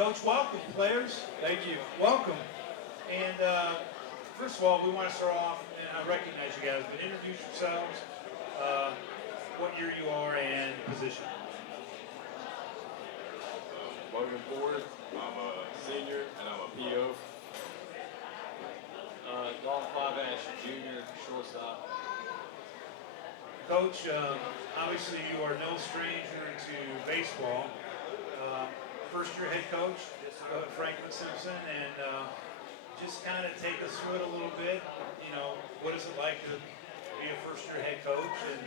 Coach, welcome, players. Thank you. Welcome. And first of all, we want to start off, and I recognize you guys, but introduce yourselves, uh, what year you are, and position. Logan Ford. I'm a senior and I'm a PO. Dalton Five-Ash, junior, shortstop. Coach, obviously you are no stranger to baseball. First year head coach at Franklin-Simpson, and just kind of take us through it a little bit. You know, what is it like to be a first year head coach and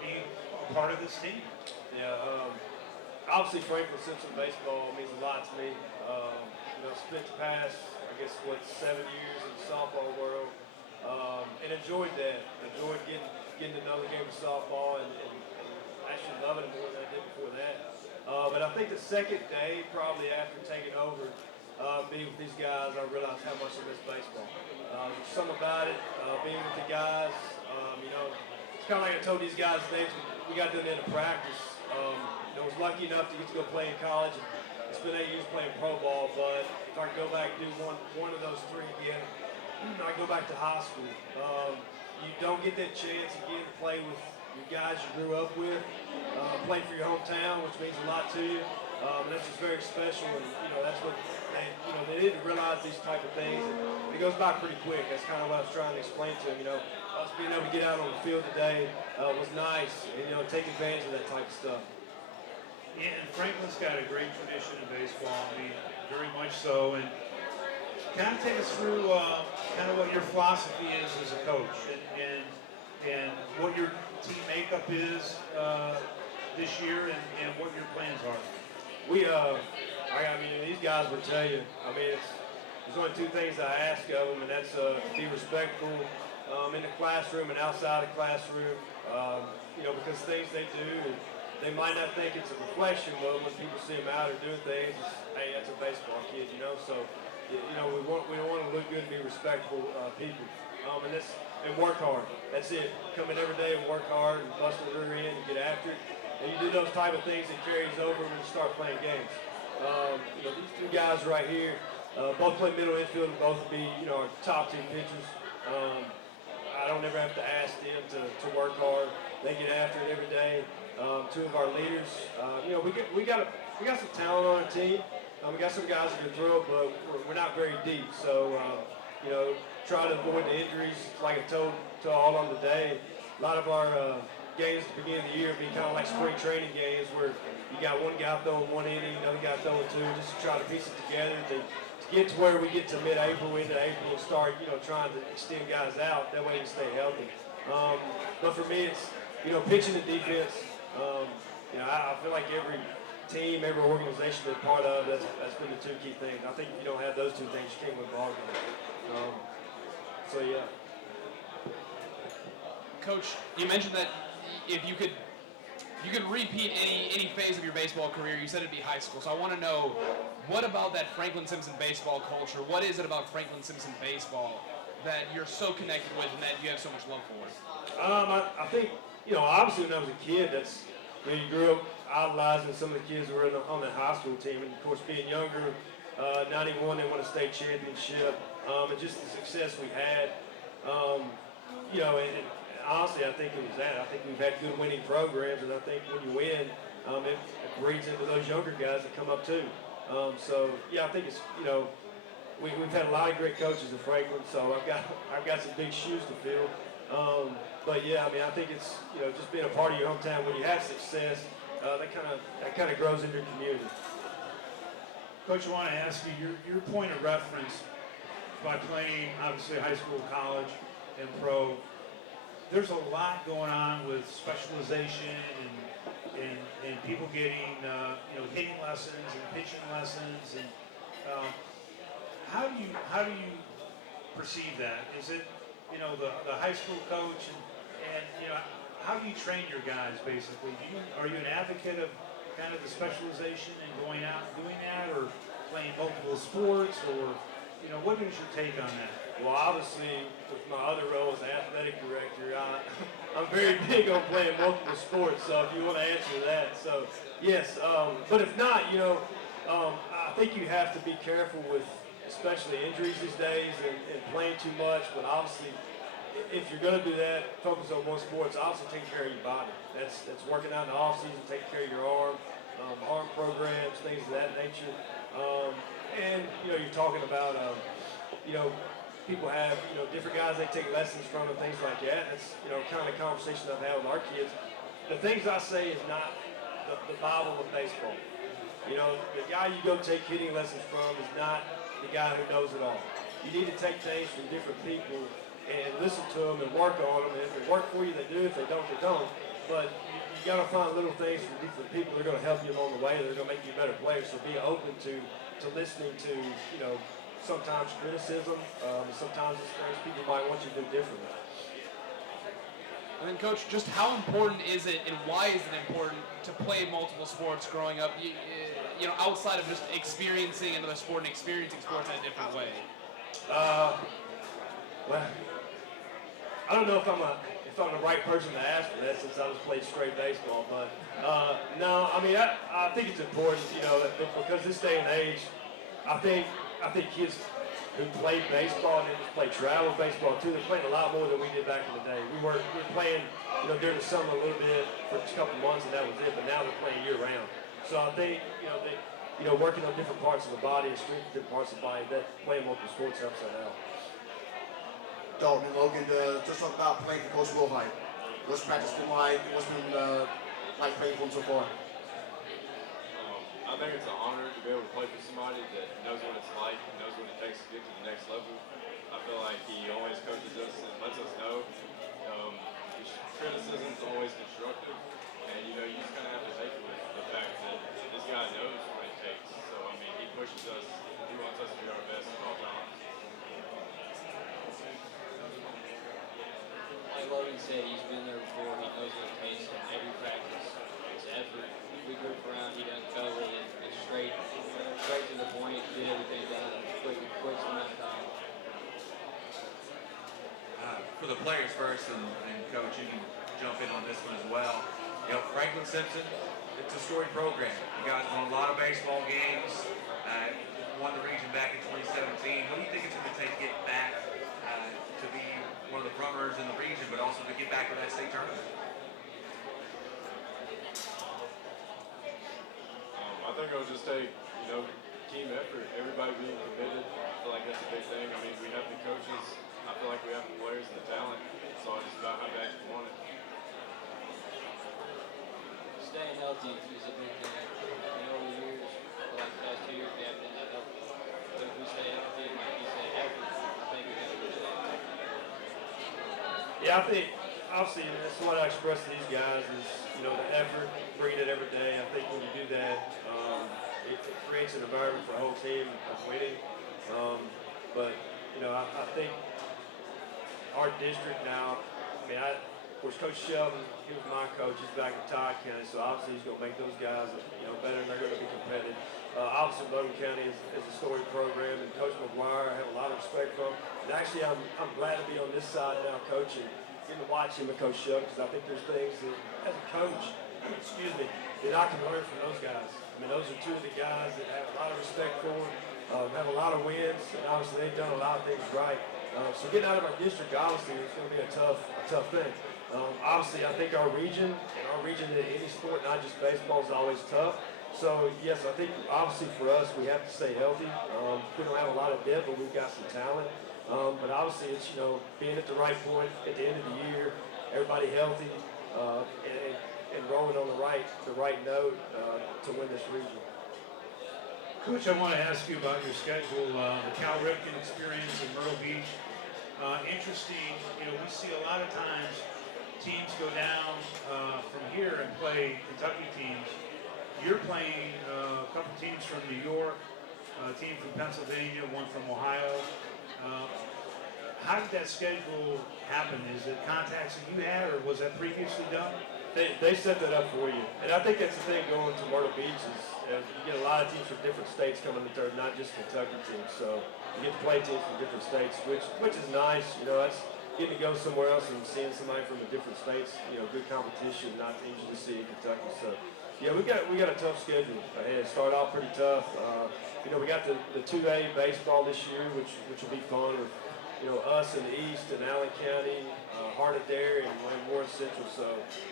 be a part of this team? Yeah, obviously Franklin-Simpson baseball means a lot to me. Spent the past, 7 years in the softball world, and enjoyed that. Enjoyed getting to know the game of softball and actually loving it more than I did before that. But I think the second day, probably after taking over, being with these guys, I realized how much I miss baseball. There's something about it, being with the guys. It's kind of like I told these guys today, we got done in a practice. I was lucky enough to get to go play in college. I spent 8 years playing pro ball, but if I could go back and do one of those three again, I'd go back to high school. You don't get that chance again to play with your guys you grew up with, play for your hometown, which means a lot to you. That's just very special, and that's what they need to realize these type of things. And it goes by pretty quick. That's kind of what I was trying to explain to them. Us being able to get out on the field today was nice, and take advantage of that type of stuff. Yeah, and Franklin's got a great tradition in baseball. I mean, very much so. And kind of take us through kind of what your philosophy is as a coach, and what your team makeup is this year, and what your plans are. These guys will tell you. There's only two things I ask of them, and that's to be respectful in the classroom and outside the classroom. Because things they do, they might not think it's a reflection, but when people see them out or doing things, hey, that's a baseball kid, So, we don't want to look good and be respectful people. And work hard. That's it. Come in every day and work hard and bust the rear end and get after it. And you do those type of things, it carries over when you start playing games. These two guys right here, both play middle infield and both be, our top two pitchers. I don't ever have to ask them to work hard. They get after it every day. Two of our leaders, we got some talent on our team. We got some guys that can throw, but we're not very deep. So, try to avoid the injuries. Like I told all on the day, a lot of our games at the beginning of the year be kind of like spring training games where you got one guy throwing one inning, another guy throwing two, just to try to piece it together to get to where we get to mid-April, into April, and start, trying to extend guys out. That way we stay healthy. But for me, it's, pitching and defense. I feel like every team, every organization they're part of, that's been the two key things. I think if you don't have those two things, you can't win ball games. So yeah. Coach, you mentioned that if you could repeat any phase of your baseball career, you said it'd be high school. So I want to know, what about that Franklin-Simpson baseball culture? What is it about Franklin-Simpson baseball that you're so connected with and that you have so much love for? I think, obviously when I was a kid, that's you grew up idolizing some of the kids who were on the high school team, and of course being younger, 91 they won a state championship, and just the success we had, and honestly I think it was that. I think we've had good winning programs, and I think when you win, it breeds into those younger guys that come up too. So yeah, I think it's, we've had a lot of great coaches at Franklin, so I've got some big shoes to fill. But yeah, I think it's, just being a part of your hometown when you have success, that kind of grows into your community. Coach, I want to ask you your point of reference by playing, obviously, high school, college, and pro. There's a lot going on with specialization and people getting, hitting lessons and pitching lessons. And how do you perceive that? Is it, the high school coach and how do you train your guys basically? Are you an advocate of kind of the specialization and going out and doing that, or playing multiple sports, or what is your take on that? Well, obviously, with my other role as athletic director, I'm very big on playing multiple sports. So if you want to answer that, so yes. But if not, I think you have to be careful with, especially injuries these days and playing too much. But obviously, if you're going to do that, focus on one sport. It's obviously taking care of your body. That's working out in the off season, taking care of your arm programs, things of that nature. And you're talking about people have, different guys they take lessons from and things like that. That's, kind of conversation I've had with our kids. The things I say is not the Bible of baseball. The guy you go take hitting lessons from is not the guy who knows it all. You need to take things from different people and listen to them and work on them. And if they work for you, they do. If they don't, they don't. But you got to find little things from different people that are going to help you along the way. That are going to make you a better player. So be open to listening to, sometimes criticism, sometimes it's things people might want you to do differently. And then, Coach, just how important is it, and why is it important to play multiple sports growing up? Outside of just experiencing another sport and experiencing sports in a different way. Well, I don't know if I'm the right person to ask for that since I was played straight baseball, but no, I mean I think it's important, because this day and age, I think kids who play baseball and just play travel baseball too, they're playing a lot more than we did back in the day. We were playing, during the summer a little bit for a couple months and that was it, but now they're playing year round. So I think, working on different parts of the body and strengthening different parts of the body, that playing multiple sports helps that out. Dalton and Logan, just talk about playing for Coach Wilhite. What's practice been like? What's been like playing for him so far? I think it's an honor to be able to play for somebody that knows what it's like, knows what it takes to get to the next level. I feel like he always coaches us and lets us know. Criticism is always constructive, and you just kind of have to take it with the fact that this guy knows what it takes. So I mean, he pushes us. He wants us to be our best at all times. Like Logan said, he's been there before. He knows what it takes in every practice. It's effort. We group around. He doesn't go with it. It's straight to the point. Get everything done in a quick amount of time. For the players first, and Coach, you can jump in on this one as well. Franklin-Simpson, it's a storied program. You guys won a lot of baseball games, won the region back in 2017. What do you think it's going to take to get back to be one of the front runners in the region, but also to get back to that state tournament? I think it'll just take, team effort. Everybody being committed. I feel like that's a big thing. I mean, we have the coaches. I feel like we have the players and the talent. It's all just about how bad you want it. Staying healthy is a big thing. Over the years, I feel like the past 2 years we haven't been that healthy. But if we stay healthy, like you said, effort, I think we're going to push that. Yeah, I think obviously that's what I express to these guys is the effort, bringing it every day. I think when you do that, it creates an environment for the whole team of winning. But I think our district now, of course, Coach Sheldon, he was my coach. He's back in Todd County, so obviously he's going to make those guys, better, and they're going to be competitive. Obviously, Logan County is a storied program, and Coach McGuire, I have a lot of respect for him. And actually, I'm glad to be on this side now, coaching, getting to watch him and Coach Sheldon, because I think there's things that, as a coach, that I can learn from those guys. Those are two of the guys that have a lot of respect for him, have a lot of wins, and obviously they've done a lot of things right. So getting out of our district, obviously, is going to be a tough thing. Obviously, I think our region in any sport, not just baseball, is always tough. So, yes, I think obviously for us, we have to stay healthy. We don't have a lot of depth, but we've got some talent. But obviously, it's, being at the right point at the end of the year, everybody healthy, and rolling on the right note to win this region. Coach, I want to ask you about your schedule, the Cal Ripken experience in Myrtle Beach. Interesting, we see a lot of times teams go down from here and play Kentucky teams. You're playing a couple teams from New York, a team from Pennsylvania, one from Ohio. How did that schedule happen? Is it contacts that you had, or was that previously done? They set that up for you, and I think that's the thing going to Myrtle Beach is you get a lot of teams from different states coming to there, not just Kentucky teams. So you get to play teams from different states, which is nice. You know, that's getting to go somewhere else and seeing somebody from a different states. You know, good competition, not teams you just see in Kentucky. So yeah, we got a tough schedule ahead. Start off pretty tough. You know, we got the 2A baseball this year, which will be fun with, you know, us in the East and Allen County, Heart of Dairy, and Warren Central. So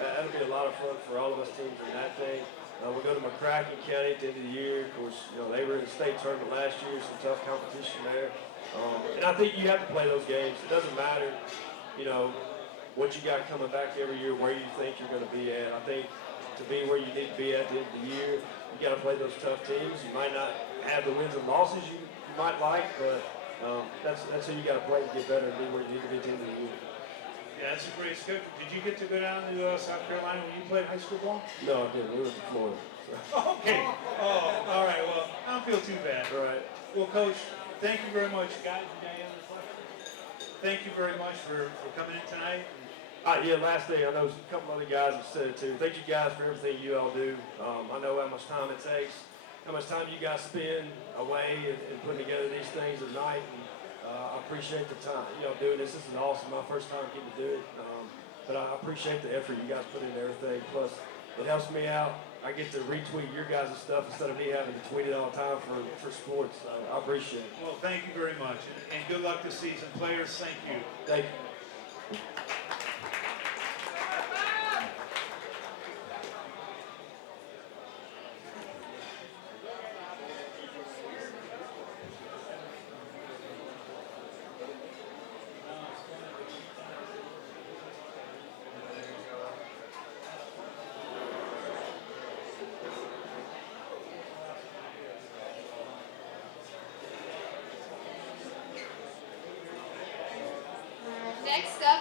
that'll be a lot of fun for all of us teams in that thing. We'll go to McCracken County at the end of the year. Of course, you know, they were in the state tournament last year, some tough competition there. And I think you have to play those games. It doesn't matter, you know, what you got coming back every year, where you think you're going to be at. I think to be where you need to be at the end of the year, you got to play those tough teams. You might not have the wins and losses you might like, but that's who you got to play to get better and be where you need to be at the end of the year. Yeah, that's a great schedule. Did you get to go down to South Carolina when you played high school ball? No, I didn't. We went to Florida. So. Okay. Oh, all right. Well, I don't feel too bad. All right. Well, Coach, thank you very much. Guys, you got any other questions? Thank you very much for coming in tonight. Yeah, last thing, I know a couple other guys have said it too. Thank you guys for everything you all do. I know how much time it takes, how much time you guys spend away and putting together these things at night. And, I appreciate the time, you know, doing this. This is awesome. My first time getting to do it. But I appreciate the effort you guys put into everything. Plus, it helps me out. I get to retweet your guys' stuff instead of me having to tweet it all the time for sports. So I appreciate it. Well, thank you very much. And good luck this season. Players, thank you. Thank you. Next up